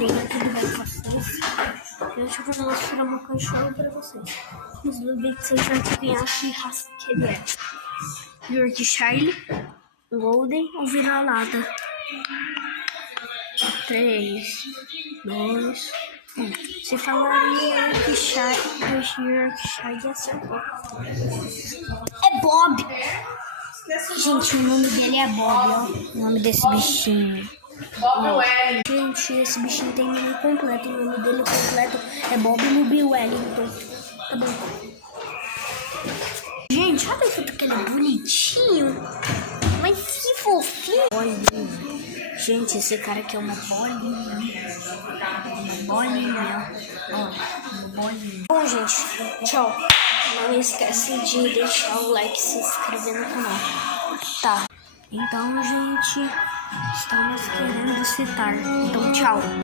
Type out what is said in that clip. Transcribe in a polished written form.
galerinha, tudo bem com vocês? Hoje eu vou mostrar meu cachorro pra vocês. Os Luby que vocês já adivinhar que raça que ele é. Yorkshile, Golden ou vira-lata. 3, 2, 1. Se falarem Yorkshire acertou. É Bob! Gente, o nome dele é Bob, ó. O nome desse bichinho. Gente, esse bichinho tem nome completo. O nome dele completo é Bob Luby Wellington. Tá bom. Gente, olha isso que ele é bonitinho. Mas que fofinho. Bolinha. Gente, esse cara aqui é uma bolinha. Uma bolinha. Ó, uma bolinha. Bom, gente, tchau. Não esquece de deixar o like e se inscrever no canal. Tá. Então, gente, estamos querendo citar. Então, tchau.